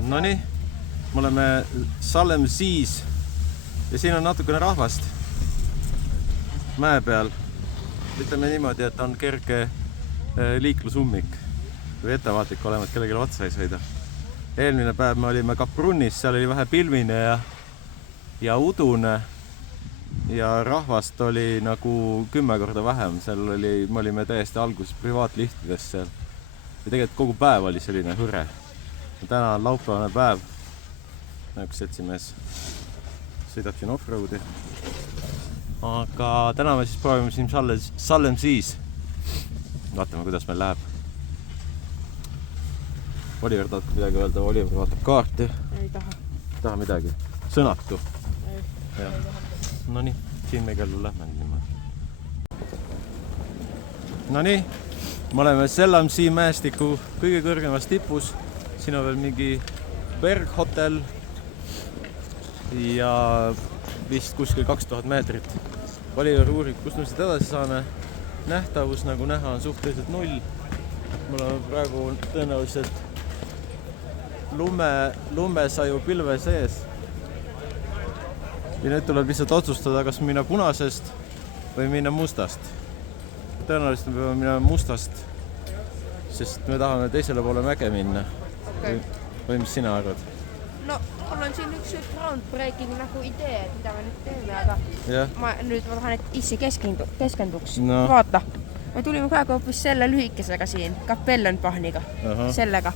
No nii, me oleme Salem Seas ja siin on natukene rahvast mäe peal. Ütleme niimoodi, et on kerge liiklusummik või ettevaatlik olema, et kellelegi otsa ei sõida. Eelmine päev me olime Kaprunnis, seal oli vähe pilvine ja udune ja rahvast oli nagu 10 korda vähem. Seal oli, me olime täiesti alguses privaatlihtides seal ja tegelikult kogu päev oli selline hõre. Täna on laupäevane päev, nagu seltsimees sõidab siin off-roadi. Aga täna me siis proovime siin Salem Seas. Vaatame, kuidas meil läheb. Oliver tahab midagi öelda, Oliver vaatab kaarti. Ei taha. Taha midagi. Sõnatu. Ei taha. No nii, siin me küll lähme niimoodi. No nii, me oleme Salem Sea mäestiku kõige kõrgemas tipus. Siin on veel mingi berghotell ja vist kuskil 2000 meetrit. Oliver uurib, kus me siit edasi saame. Nähtavus, nagu näha, on suhteliselt 0. Me oleme praegu tõenäoliselt lumesaju pilve sees. Ja nüüd tuleb lihtsalt otsustada, kas minna punasest või minna mustast. Tõenäoliselt me peame minna mustast, sest me tahame teisele poole mäge minna. Okay. Või mis sina arvad? No, mul on siin üks groundbreaking nagu idee, et mida me nüüd teeme, aga ma tahan, et issi keskenduks. No. Vaata, me tulime praegu hoopis selle lühikesega siin, Kapellenbahniga, sellega.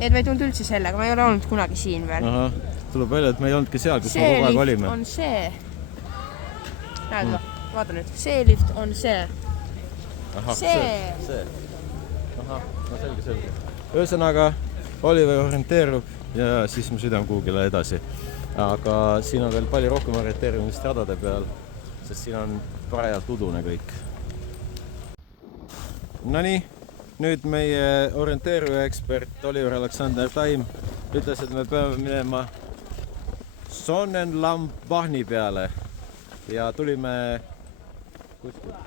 Et me ei tulnud üldse sellega, ma ei ole olnud kunagi siin veel. Tuleb välja, et me ei olnudki seal, kus me kogu aeg olime. See lift on see. Näed, vaata nüüd, see lift on see. See. Ahah, no selge. Ühesõnaga, Oliver orienteerub ja siis me sõidame kuhugile edasi. Aga siin on veel palju rohkem orienteerimist radade peal, sest siin on parajalt udune kõik. Nonii, nüüd meie orienteeruja ekspert Oliver Alexander Taim ütles, et me peame minema Sonnenlambahni peale ja tulime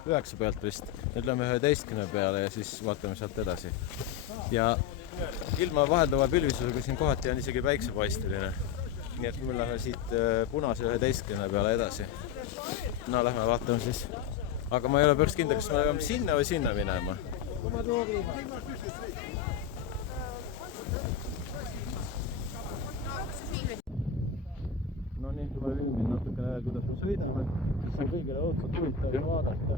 9 pealt vist. Nüüd lähme 11 peale ja siis vaatame sealt edasi. Ja ilma vahelduva pilvisusega siin kohati on isegi päiksepaisteline. Nii et me lähme siit punase 11 peale edasi. No lähme vaatame siis. Aga ma ei ole päris kindel, kas me peame sinna või sinna minema. No nii, kui ma viimin natukene veel, kuidas me sõidame, siis on kõigile õudselt huvitav vaadata.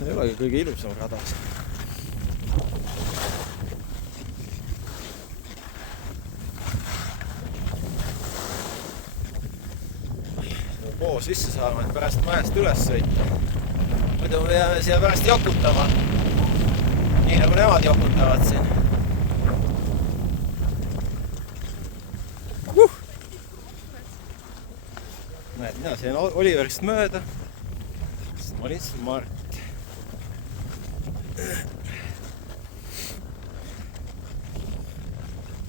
Ei olegi kõige ilusam radas. Poo sisse saama, et pärast majast üles sõita. Muidu me jääme siia pärast jokutama. Nii nagu nemad jokutavad siin. Näed, mina siin Oliverist mööda. Ma olin smart.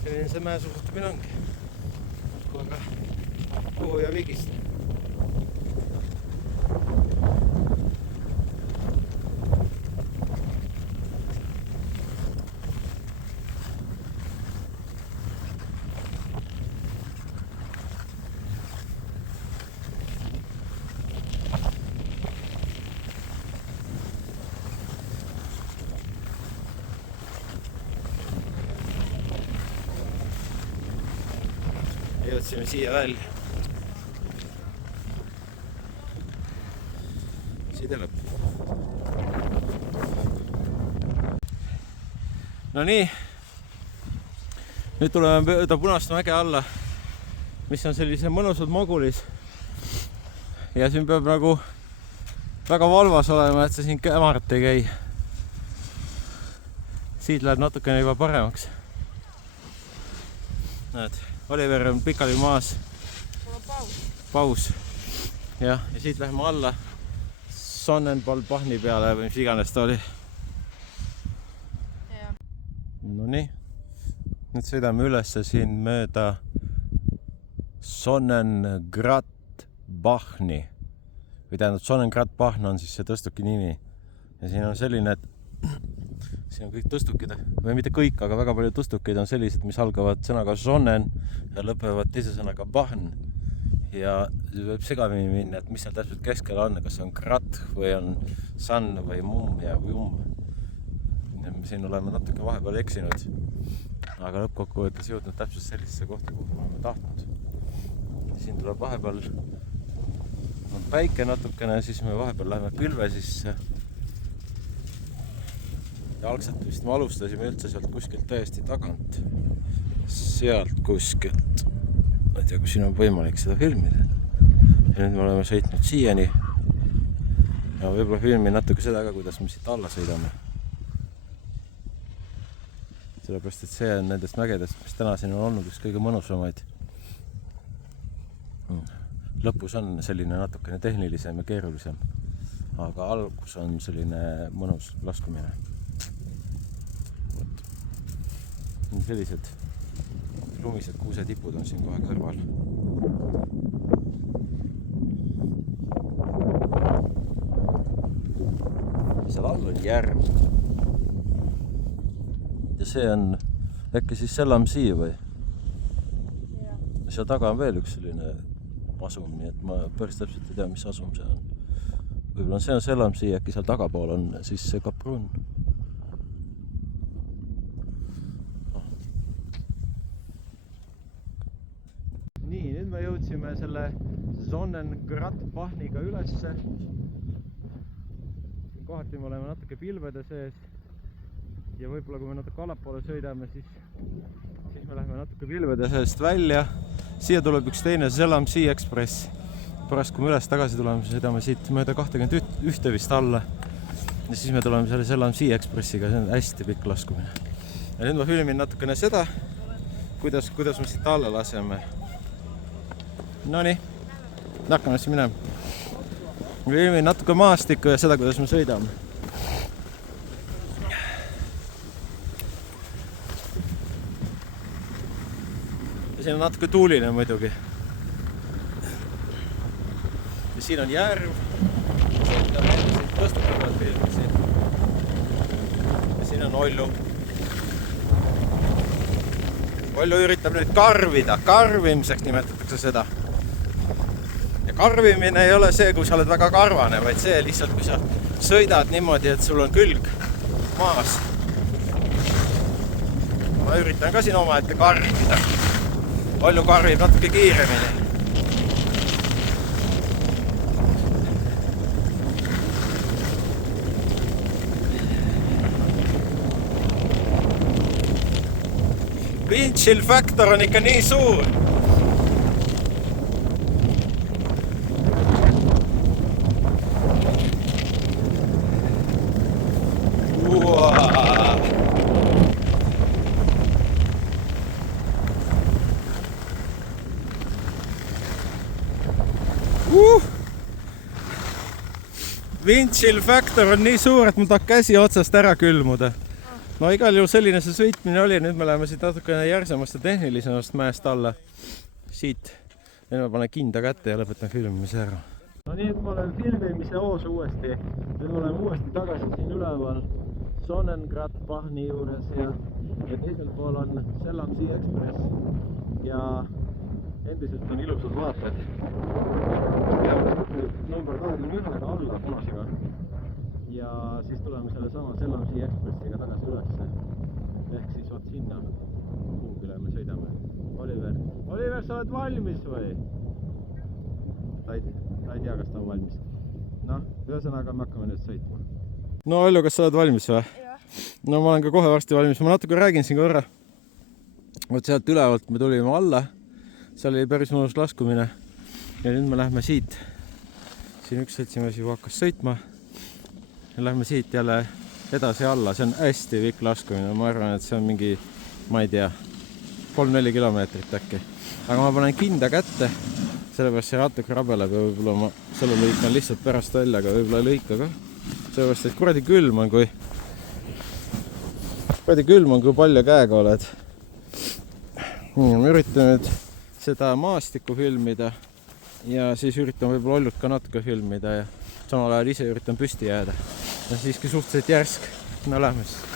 Selline see mäesuusutamine ongi. Kuhu ja vigist. Jõudsime siia välja. Siide lõpp. No nii. Nüüd tuleme mööda punast mäge alla, mis on sellise mõnusad mogulis. Ja siin peab nagu väga valvas olema, et see siin kämarat ei käi. Siit läheb natukene juba paremaks. Näed. Oliver on pikali maas. Mul on paus. Ja siit lähme alla Sonnenlambahni peale või mis iganes ta oli. No nii, nüüd sõidame üles siin mööda Sonnengratbachni või tähendab Sonnengratbachn on siis see tõstuki nimi ja siin on selline, et siin on kõik tõstukid või mitte kõik, aga väga palju tõstukeid on sellised, mis algavad sõnaga Sonnen ja lõpevad teise sõnaga Bachn ja võib segamini minna, et mis seal täpselt keskel on, kas on Grat või on San või Mumm ja Vum. Siin oleme natuke vahepeal eksinud, aga lõppkokkuvõttes jõudnud täpselt sellisesse kohta, kuhu oleme tahtnud. Siin tuleb vahepeal on päike natukene, siis me vahepeal läheme pilve sisse. Ja algselt vist me alustasime üldse sealt kuskilt täiesti tagant. Sealt kuskilt. Ma ei tea, kui siin on võimalik seda filmida. Ja nüüd me oleme sõitnud siiani. Ja võib-olla filmin natuke seda ka, kuidas me siit alla sõidame. Sellepärast, et see on nendest mägedest, mis täna siin on olnud üks kõige mõnusamaid. Lõpus on selline natukene tehnilisem ja keerulisem, aga algus on selline mõnus laskumine. Sellised lumised kuusetipud on siin kohe kõrval. Seal all on järv. Ja see on äkki siis Selamsii või? Seal taga on veel üks selline asum, nii et ma päris täpselt ei tea, mis asum see on. Võib-olla see on Selamsii, äkki seal tagapool on siis see Kaprun. Nii, nüüd me jõudsime selle Sonnengratbachniga ülesse. Kohati me oleme natuke pilvede sees ja võib-olla kui me natuke allapoole sõidame, siis me läheme natuke pilvede seest välja. Siia tuleb üks teine Selamsii Express. Pärast kui me üles tagasi tuleme, sõidame siit mööda 21 vist alla. Ja siis me tuleme selle Selamsii Expressiga, see on hästi pikk laskumine. Ja nüüd ma filmin natukene seda, kuidas me siit alla laseme. Nonii, hakkame siis minema. Ma filmin natuke maastikku ja seda, kuidas me sõidame. Ja siin on natuke tuuline muidugi. Ja siin on järv. Ja siin on Ollu. Ollu üritab nüüd karvida. Karvimiseks nimetatakse seda. Ja karvimine ei ole see, kui sa oled väga karvane, vaid see lihtsalt, kui sa sõidad niimoodi, et sul on külg maas. Ma üritan ka siin omaette karvida. Ollu karvib natuke kiiremini. Chill factor on ikka nii suur. Windchill factor on nii suur, et mul tahab käsi otsast ära külmuda. No igal juhul selline see sõitmine oli, nüüd me läheme siit natukene järsemast ja tehnilisemast mäest alla. Siit. Nüüd ma panen kinda kätte ja lõpetan filmimise ära. No nii, et ma olen filmimise hoos uuesti. Nüüd ma olen uuesti tagasi siin üleval Sonnengratbachni juures ja teisel pool on Selamsii Express ja endiselt on ilusad vaated. Ja number 21 alla punasega. Ja siis tuleme selle sama Selamsii Expressiga tagasi ülesse. Ehk siis vaat sinna, kuhugile me sõidame. Oliver, sa oled valmis või? Ta ei tea, kas ta on valmis. Noh, ühesõnaga me hakkame nüüd sõitma. No Ollu, kas sa oled valmis või? No ma olen ka kohe varsti valmis. Ma natuke räägin siin korra. Vot sealt ülevalt me tulime alla. Seal oli päris mõnus laskumine. Ja nüüd me lähme siit. Siin üks seltsimees juba hakkas sõitma. Ja lähme siit jälle edasi alla. See on hästi pikk laskumine. Ma arvan, et see on mingi, ma ei tea, 3-4 kilomeetrit äkki. Aga ma panen kinda kätte. Sellepärast see raatuke rabeleb ja võib-olla ma selle lõikan lihtsalt pärast välja, aga võib-olla ei lõika ka. Sellepärast, et kuradi külm on, kui Palju külm on, kui palju käega oled. Ma üritan nüüd seda maastikku filmida ja siis üritan võib-olla Ollut ka natuke filmida ja samal ajal ise üritan püsti jääda. Ja siiski suhteliselt järsk. No lähme siis.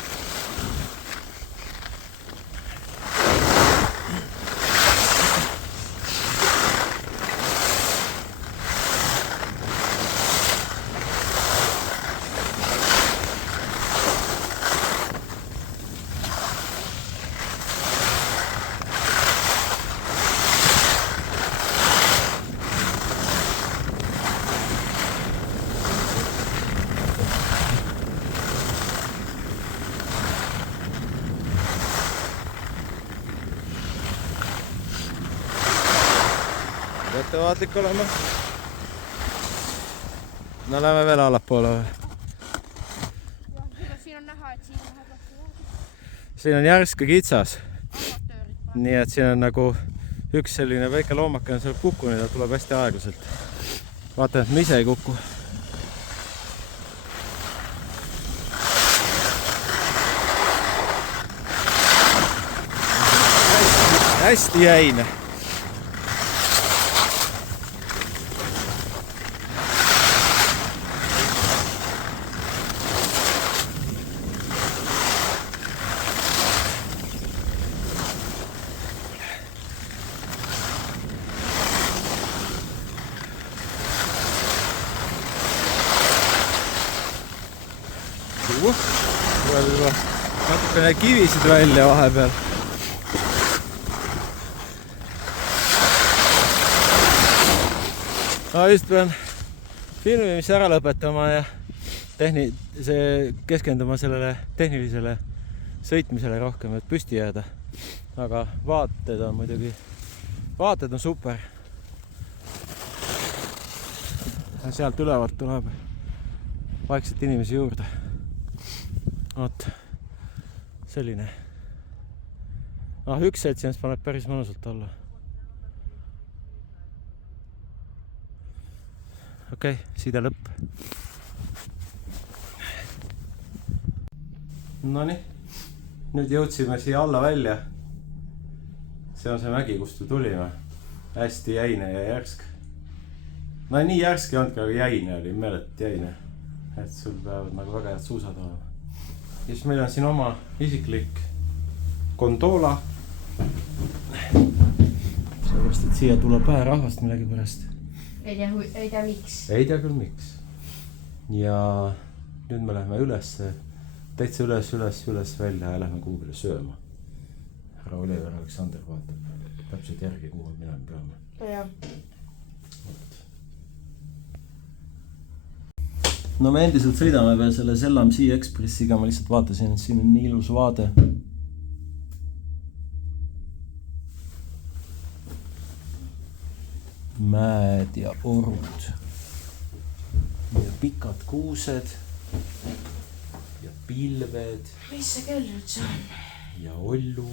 Ettevaatlik olema. No lähme veel allapoole või? Siin on näha, et siin läheb lahti. Siin on järsk ja kitsas. Nii et siin on nagu üks selline väike loomake on seal kukkunud ja tuleb hästi aeglaselt. Vaata, et me ise ei kuku. Hästi jäine. Tuleb juba natukene kivisid välja vahepeal. Ma just pean filmimise ära lõpetama ja keskenduma sellele tehnilisele sõitmisele rohkem, et püsti jääda. Aga vaated on muidugi, vaated on super. Sealt ülevalt tuleb vaikselt inimesi juurde. Oot, selline. Üks seltsimees paneb päris mõnusalt alla. Okei, side lõpp. Nonii, nüüd jõudsime siia alla välja. See on see mägi, kust me tulime. Hästi jäine ja järsk. No nii järsk ei olnud, aga jäine oli, meelet jäine. Et sul peavad nagu väga head suusad olema. Ja siis meil on siin oma isiklik gondola. Sellepärast, et siia tuleb vähe rahvast millegi pärast. Ei tea miks. Ei tea küll miks. Ja nüüd me läheme üles, täitsa üles välja ja lähme kuhugile sööma. Härra Oliver Aleksander vaatab täpselt järgi, kuhu minema peame. Ja. No me endiselt sõidame veel selle Sellam Sea Expressiga, ma lihtsalt vaatasin, et siin on nii ilus vaade. Mäed ja orud. Ja pikad kuused. Ja pilved. Mis see kell üldse on? Ja ollu.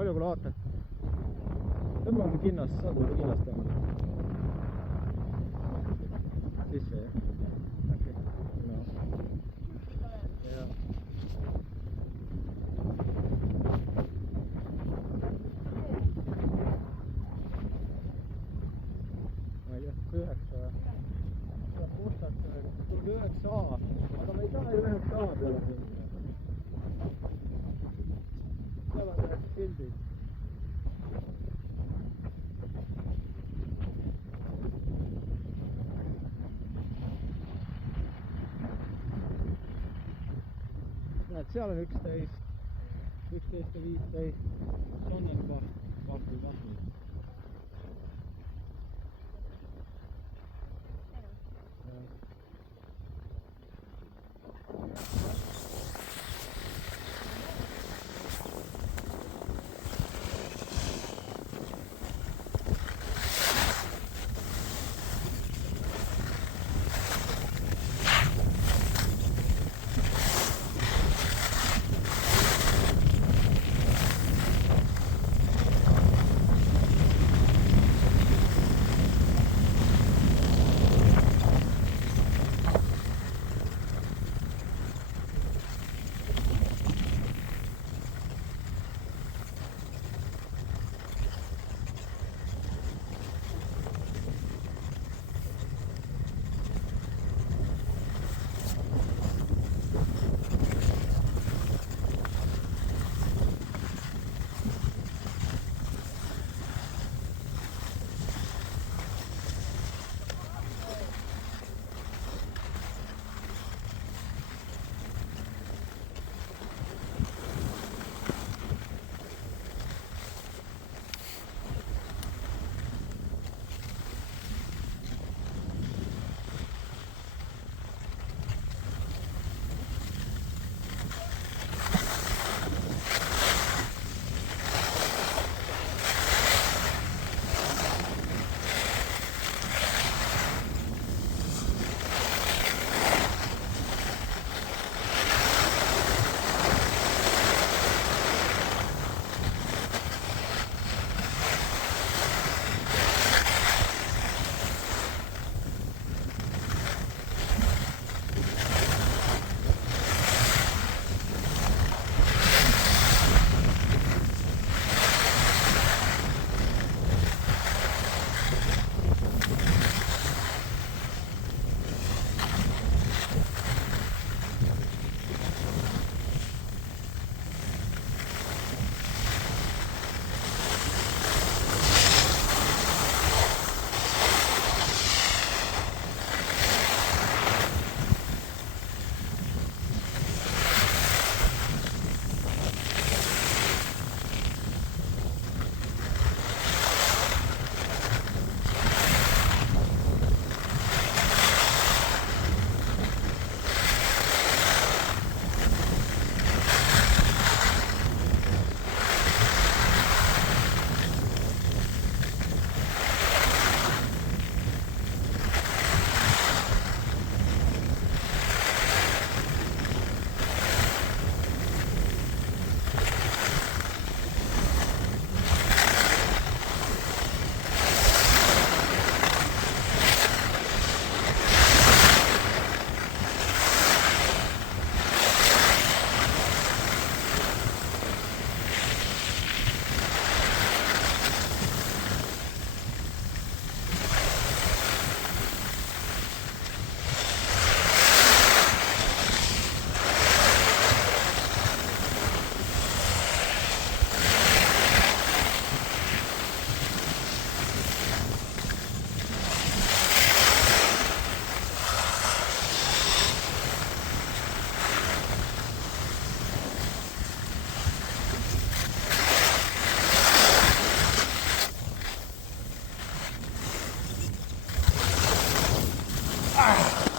Palju kui laata? Tõmbame kinnast, saad või kinnast tõmbame? Sisse, jah? Okei. No. Ja. Ma ei tea, 9 või? mingi 9A, aga me ei saa ju 9A peale minna. Seal on need pildid. Näed, seal on 11 ja 15. Sonnenbach kaardi kahvli.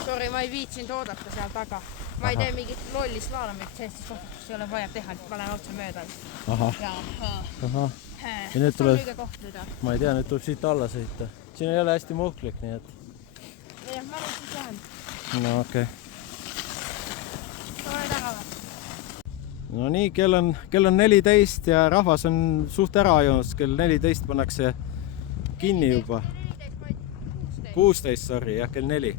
Sorry, ma ei viitsinud oodata seal taga. Ma ei tee mingit lolli slaalomit, sellist kohtust ei ole vaja teha, et ma lähen otse mööda. Ahah. Ja nüüd tuleb, ma ei tea, nüüd tuleb siit alla sõita. Siin ei ole hästi muhklik, nii et... Jah, ma olen siis lähen. No okei. Tule taga või? No nii, kell on 14 ja rahvas on suht ära ajunud. Kell 14 pannakse kinni juba. 16, sorry, jah, kell 4.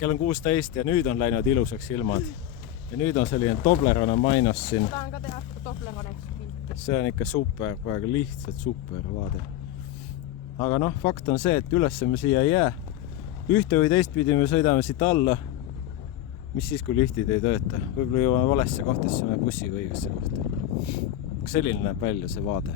Kell on 16 ja nüüd on läinud ilusaks ilmad. Ja nüüd on selline Toblerone mainos siin. Tahan ka teha Tobleroneks pilti. See on ikka super, praegu lihtsalt super vaade. Aga noh, fakt on see, et üles me siia ei jää. Ühte või teist pidi me sõidame siit alla. mis siis, kui liftid ei tööta? Võib-olla jõuame valesse kohta, siis me bussiga õigesse kohta. Selline näeb välja see vaade.